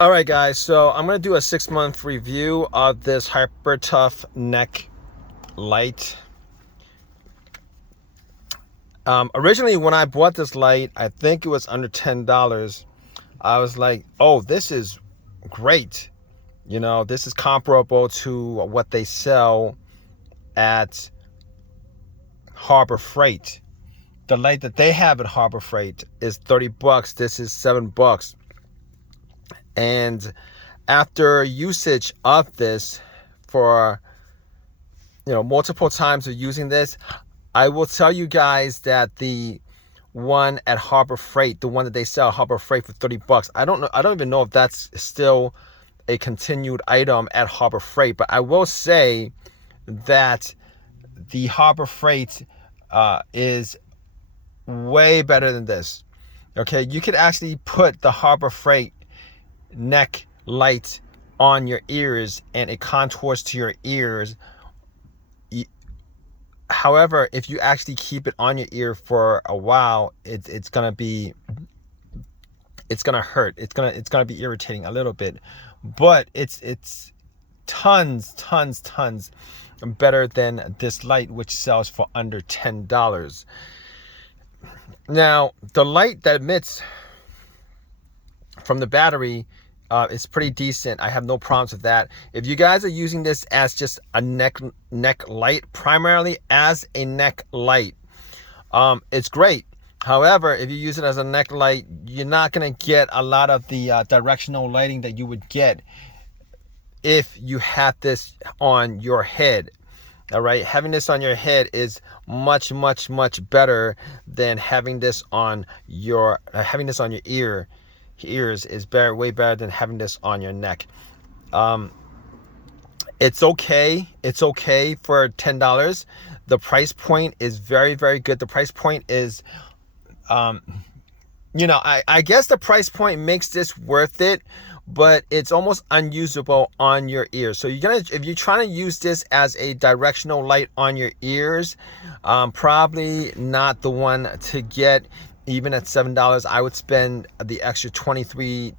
All right, guys, so I'm going to do a 6-month review of this Hyper Tough neck light. Originally, when I bought this light, I think it was under $10. I was like, oh, this is great. You know, this is comparable to what they sell at Harbor Freight. The light that they have at Harbor Freight is $30. This is $7. And after usage of this for multiple times of using this, I will tell you guys that the one at Harbor Freight, the one that they sell at Harbor Freight for $30, I don't even know if that's still a continued item at Harbor Freight, but I will say that the Harbor Freight is way better than this. Okay, you could actually put the Harbor Freight neck light on your ears and it contours to your ears. However, if you actually keep it on your ear for a while, it's gonna hurt. It's gonna be irritating a little bit, but it's tons better than this light, which sells for under $10. Now, the light that emits from the battery is pretty decent. I have no problems with that. If you guys are using this as just a neck light, primarily as a neck light, it's great. However, if you use it as a neck light, you're not going to get a lot of the directional lighting that you would get if you had this on your head. All right, having this on your head is much better than having this on your ears is way better than having this on your neck. It's okay for $10. The price point is very good. The price point is I guess the price point makes this worth it, but it's almost unusable on your ears. So if you're trying to use this as a directional light on your ears, probably not the one to get. Even at $7, I would spend the extra $23,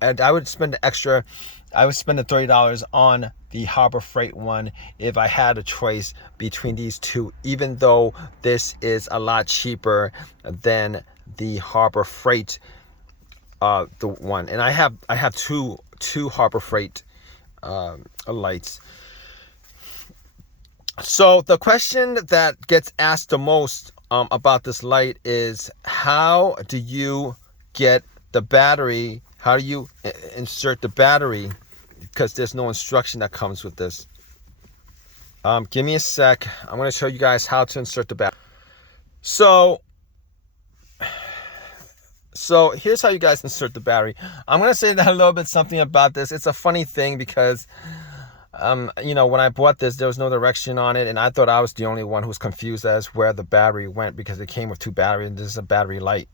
and I would spend the $30 on the Harbor Freight one if I had a choice between these two, even though this is a lot cheaper than the Harbor Freight the one. And I have two Harbor Freight lights. So the question that gets asked the most about this light is, how do you get the battery? How do you insert the battery? Because there's no instruction that comes with this. Give me a sec. I'm going to show you guys how to insert the battery. So here's how you guys insert the battery. I'm going to say that a little bit something about this. It's a funny thing because when I bought this, there was no direction on it, and I thought I was the only one who was confused as where the battery went, because it came with two batteries, and this is a battery light.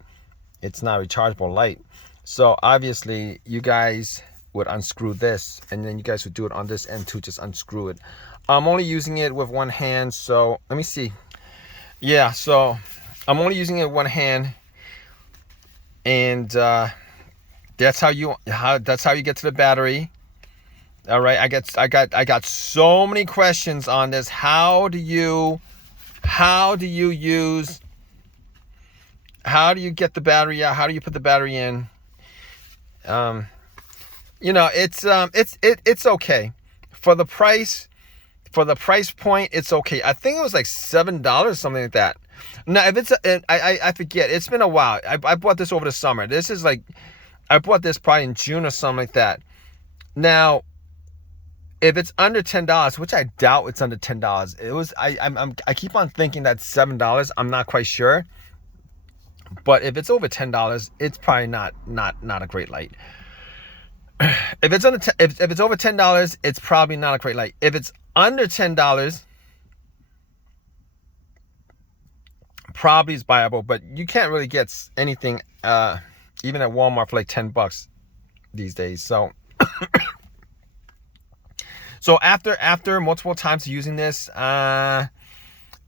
It's not a rechargeable light. So obviously you guys would unscrew this, and then you guys would do it on this end too, just unscrew it. I'm only using it with one hand, so let me see. Yeah, so I'm only using it with one hand, and that's how you get to the battery. All right, I got so many questions on this. How do you get the battery out? How do you put the battery in? It's okay for the price point. It's okay. I think it was like $7, something like that. Now, if it's I forget. It's been a while. I bought this over the summer. This is like, I bought this probably in June or something like that. Now, if it's under $10, which I doubt it's under $10, it was. I keep on thinking that's $7. I'm not quite sure, but if it's over $10, it's probably not a great light. If it's over $10, it's probably not a great light. If it's under $10, probably is buyable, but you can't really get anything even at Walmart for like $10 these days. So. So after multiple times using this, it kind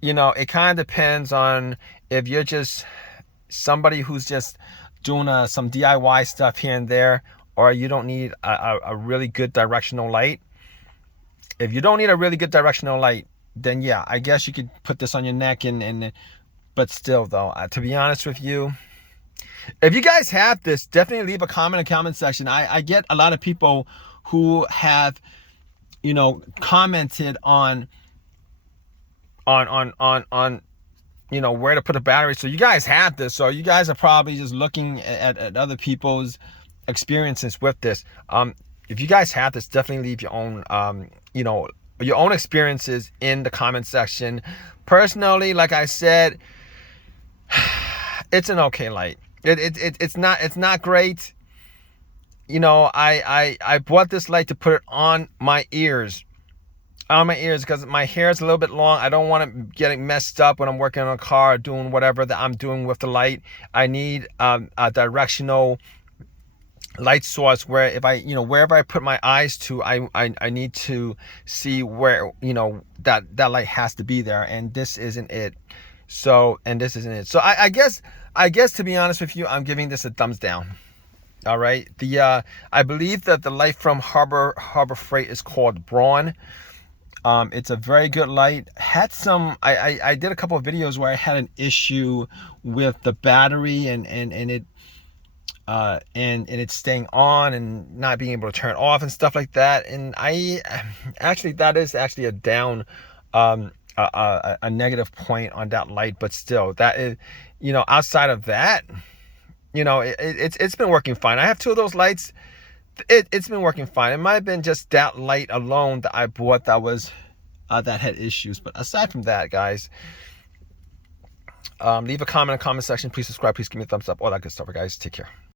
of depends on if you're just somebody who's just doing some DIY stuff here and there, or you don't need a really good directional light. If you don't need a really good directional light, then yeah, I guess you could put this on your neck but still though, to be honest with you, if you guys have this, definitely leave a comment in the comment section. I get a lot of people who have, commented on where to put a battery. So you guys have this. So you guys are probably just looking at other people's experiences with this. If you guys have this, definitely leave your own, your own experiences in the comment section. Personally, like I said, it's an okay light. It's not great. I bought this light to put it on my ears. Because my hair is a little bit long. I don't want it getting messed up when I'm working on a car, doing whatever that I'm doing with the light. I need a directional light source where if I, wherever I put my eyes to, I need to see where, that light has to be there, and this isn't it. So I guess to be honest with you, I'm giving this a thumbs down. All right. I believe that the light from Harbor Freight is called Braun. It's a very good light. Had some, I did a couple of videos where I had an issue with the battery and it's staying on and not being able to turn off and stuff like that. And that is actually a down, a negative point on that light. But still, that is, outside of that, it's been working fine. I have two of those lights. It's been working fine. It might have been just that light alone that I bought that was that had issues. But aside from that, guys, leave a comment in the comment section. Please subscribe. Please give me a thumbs up. All that good stuff, guys. Take care.